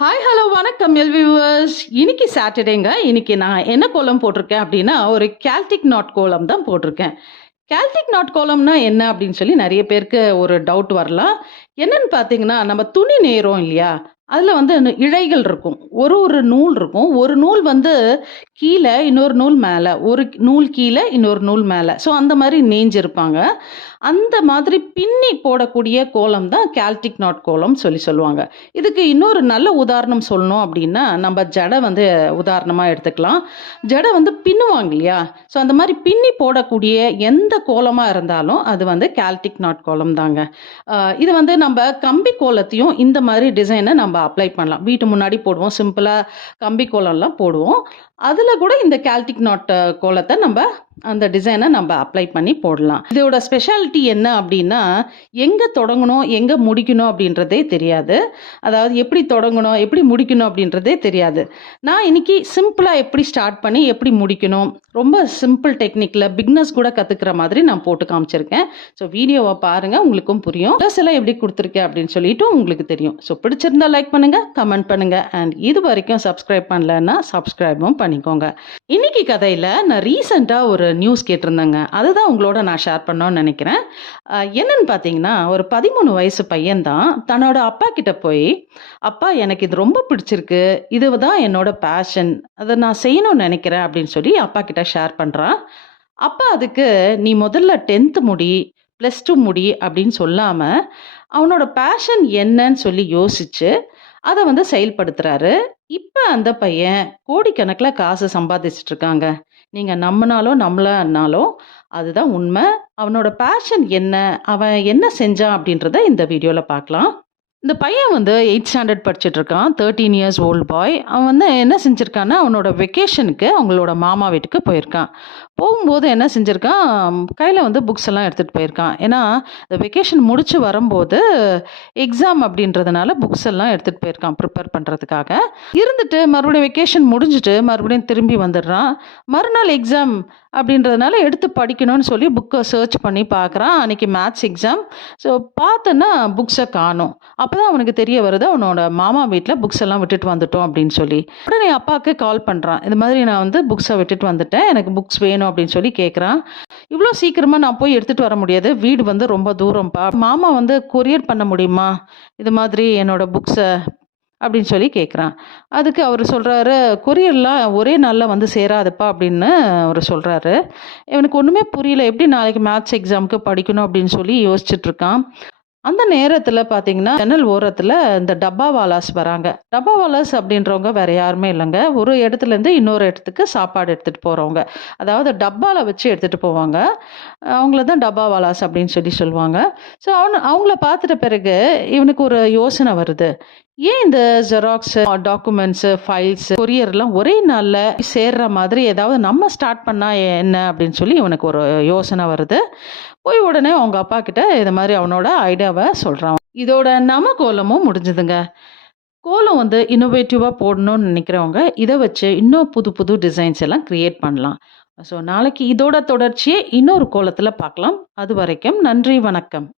Hi hello வணக்கம் all viewers இன்னைக்கு சாட்டர்டேங்க இன்னைக்கு நான் என்ன கோலம் போட்டிருக்கேன் அப்படின்னா ஒரு கேல்டிக் நாட் கோலம் தான் போட்டிருக்கேன். கேல்டிக் நாட் கோலம்னா என்ன அப்படின்னு சொல்லி நிறைய பேருக்கு ஒரு டவுட் வரலாம். என்னன்னு பார்த்தீங்கன்னா நம்ம துணி நேரம் இல்லையா? அதில் வந்து இழைகள் இருக்கும். ஒரு ஒரு நூல் இருக்கும். ஒரு நூல் வந்து கீழே இன்னொரு நூல் மேலே. ஒரு நூல் கீழே இன்னொரு நூல் மேலே. ஸோ அந்த மாதிரி நெஞ்சிருப்பாங்க அந்த மாதிரி பின்னி போடக்கூடிய கோலம் தான் கேல்டிக் நாட் கோலம் சொல்லி சொல்லுவாங்க. இதுக்கு இன்னொரு நல்ல உதாரணம் சொல்லணும் அப்படின்னா நம்ம ஜடை வந்து உதாரணமாக எடுத்துக்கலாம். ஜடை வந்து பின்னுவாங்க இல்லையா? ஸோ அந்த மாதிரி பின்னி போடக்கூடிய எந்த கோலமாக இருந்தாலும் அது வந்து கேல்டிக் நாட் கோலம் தாங்க. இது வந்து நம்ம கம்பி கோலத்தையும் இந்த மாதிரி டிசைனை நம்ம அப்ளை பண்ணலாம். வீட்டு முன்னாடி போடுவோம். சிம்பிளாக கம்பி கோலம்லாம் போடுவோம். அதில் கூட இந்த கேல்டிக் நாட் கோலத்தை நம்ம அந்த டிசைனை நம்ம அப்ளை பண்ணி போடலாம். இதோட ஸ்பெஷாலிட்டி என்ன அப்படின்னா எங்கே தொடங்கணும் எங்கே முடிக்கணும் அப்படின்றதே தெரியாது. அதாவது எப்படி தொடங்கணும் எப்படி முடிக்கணும் அப்படின்றதே தெரியாது. நான் இன்னைக்கு சிம்பிளாக எப்படி ஸ்டார்ட் பண்ணி எப்படி முடிக்கணும் ரொம்ப சிம்பிள் டெக்னிக்கில் பிக்னஸ் கூட கற்றுக்கிற மாதிரி நான் போட்டு காமிச்சிருக்கேன். ஸோ வீடியோவை பாருங்கள் உங்களுக்கும் புரியும். ப்ளஸ் எல்லாம் எப்படி கொடுத்துருக்கேன் அப்படின்னு சொல்லிட்டு உங்களுக்கு தெரியும். ஸோ பிடிச்சிருந்தா லைக் பண்ணுங்கள் கமெண்ட் பண்ணுங்கள் அண்ட் இது வரைக்கும் சப்ஸ்கிரைப் பண்ணலன்னா சப்ஸ்கிரைபும் பண்ணிக்கோங்க. இன்னைக்கு கதையில் நான் ரீசெண்டாக ஒரு நியூஸ் கேட்டிருந்தாங்க. அதுதான் உங்களோட நான் ஷேர் பண்ணோன்னு நினைக்கிறேன். என்னன்னு பார்த்தீங்கன்னா ஒரு பதிமூணு வயசு பையன்தான். தன்னோட அப்பா கிட்ட போய் அப்பா எனக்கு இது ரொம்ப பிடிச்சிருக்கு. இது தான் என்னோட பேஷன் அதை நான் செய்யணும்னு நினைக்கிறேன். அப்படின்னு சொல்லி அப்பா கிட்ட ஷேர் பண்ணுறான் அப்பா அதுக்கு நீ முதல்ல டென்த்து முடி ப்ளஸ் டூ முடி அப்படின்னு சொல்லாமல் அவனோட பேஷன் என்னன்னு சொல்லி யோசிச்சு அதை வந்து செயல்படுத்துறாரு. இப்போ அந்த பையன் கோடிக்கணக்கில் காசு சம்பாதிச்சிட்டு இருக்காங்க. நீங்கள் நம்பினாலோ நம்மளனாலோ அதுதான் உண்மை. அவனோட பேஷன் என்ன? அவன் என்ன செஞ்சான் அப்படின்றத இந்த வீடியோவில் பார்க்கலாம். இந்த பையன் வந்து எயிட் ஸ்டாண்டர்ட் படிச்சுட்டு இருக்கான் தேர்ட்டீன் இயர்ஸ் ஓல்ட் பாய் அவன் வந்து என்ன செஞ்சுருக்கான்னா அவனோட வெக்கேஷனுக்கு அவங்களோட மாமா வீட்டுக்கு போயிருக்கான். போகும்போது என்ன செஞ்சுருக்கான்? கையில் வந்து புக்ஸ் எல்லாம் எடுத்துகிட்டு போயிருக்கான். ஏன்னா இந்த வெக்கேஷன் முடித்து வரும்போது எக்ஸாம் அப்படின்றதுனால புக்ஸ் எல்லாம் எடுத்துகிட்டு போயிருக்கான் ப்ரிப்பேர் பண்ணுறதுக்காக இருந்துட்டு மறுபடியும் வெக்கேஷன் முடிஞ்சுட்டு மறுபடியும் திரும்பி வந்துடுறான். மறுநாள் எக்ஸாம் அப்படின்றதுனால எடுத்து படிக்கணும்னு சொல்லி புக்கை சர்ச் பண்ணி பார்க்குறான். அன்றைக்கி மேத்ஸ் எக்ஸாம் ஸோ பார்த்தோன்னா புக்ஸை காணும். அப்போ தான் அவனுக்கு தெரிய வருது அவனோட மாமா வீட்டில் புக்ஸ் எல்லாம் விட்டுட்டு வந்துட்டோம் அப்படின்னு சொல்லி. உடனே அப்பாவுக்கு கால் பண்ணுறான் இது மாதிரி நான் வந்து புக்ஸை விட்டுட்டு வந்துட்டேன். எனக்கு புக்ஸ் வேணும் அப்படின்னு சொல்லி கேட்குறான் இவ்வளோ சீக்கிரமாக நான் போய் எடுத்துகிட்டு வர முடியாது. வீடு வந்து ரொம்ப தூரம்ப்பா. மாமா வந்து கொரியர் பண்ண முடியுமா? இது மாதிரி என்னோட புக்ஸை அப்படின்னு சொல்லி கேட்குறான் அதுக்கு அவர் சொல்கிறாரு கொரியர்லாம் ஒரே நாளில் வந்து சேராதுப்பா அப்படின்னு அவர் சொல்கிறாரு இவனுக்கு ஒன்றுமே புரியல. எப்படி நாளைக்கு மேத்ஸ் எக்ஸாமுக்கு படிக்கணும் அப்படின்னு சொல்லி யோசிச்சுட்ருக்கான் அந்த நேரத்தில் பார்த்தீங்கன்னா ஜன்னல் ஓரத்தில் இந்த டப்பாவாலாஸ் வராங்க. டப்பாவாலாஸ் அப்படின்றவங்க வேற யாருமே இல்லைங்க. ஒரு இடத்துலேருந்து இன்னொரு இடத்துக்கு சாப்பாடு எடுத்துகிட்டு போகிறவங்க அதாவது டப்பாவில் வச்சு எடுத்துகிட்டு போவாங்க. அவங்கள தான் டப்பாவாலாஸ் அப்படின்னு சொல்லி சொல்லுவாங்க. ஸோ அவன் அவங்கள பார்த்துட்ட பிறகு இவனுக்கு ஒரு யோசனை வருது. ஏன் இந்த ஜெராக்ஸ் டாக்குமெண்ட்ஸு ஃபைல்ஸ் கொரியர்லாம் ஒரே நாளில் சேர்ற மாதிரி ஏதாவது நம்ம ஸ்டார்ட் பண்ணால் என்ன அப்படின்னு சொல்லி இவனுக்கு ஒரு யோசனை வருது. போய் உடனே அவங்க அப்பா கிட்ட இது மாதிரி அவனோட ஐடியாவை சொல்கிறான் இதோட நம கோலமும் முடிஞ்சுதுங்க. கோலம் வந்து இன்னோவேட்டிவாக போடணும்னு நினைக்கிறவங்க இதை வச்சு இன்னும் புது புது டிசைன்ஸ் எல்லாம் க்ரியேட் பண்ணலாம். ஸோ நாளைக்கு இதோட தொடர்ச்சியை இன்னொரு கோலத்தில் பார்க்கலாம். அது வரைக்கும் நன்றி வணக்கம்.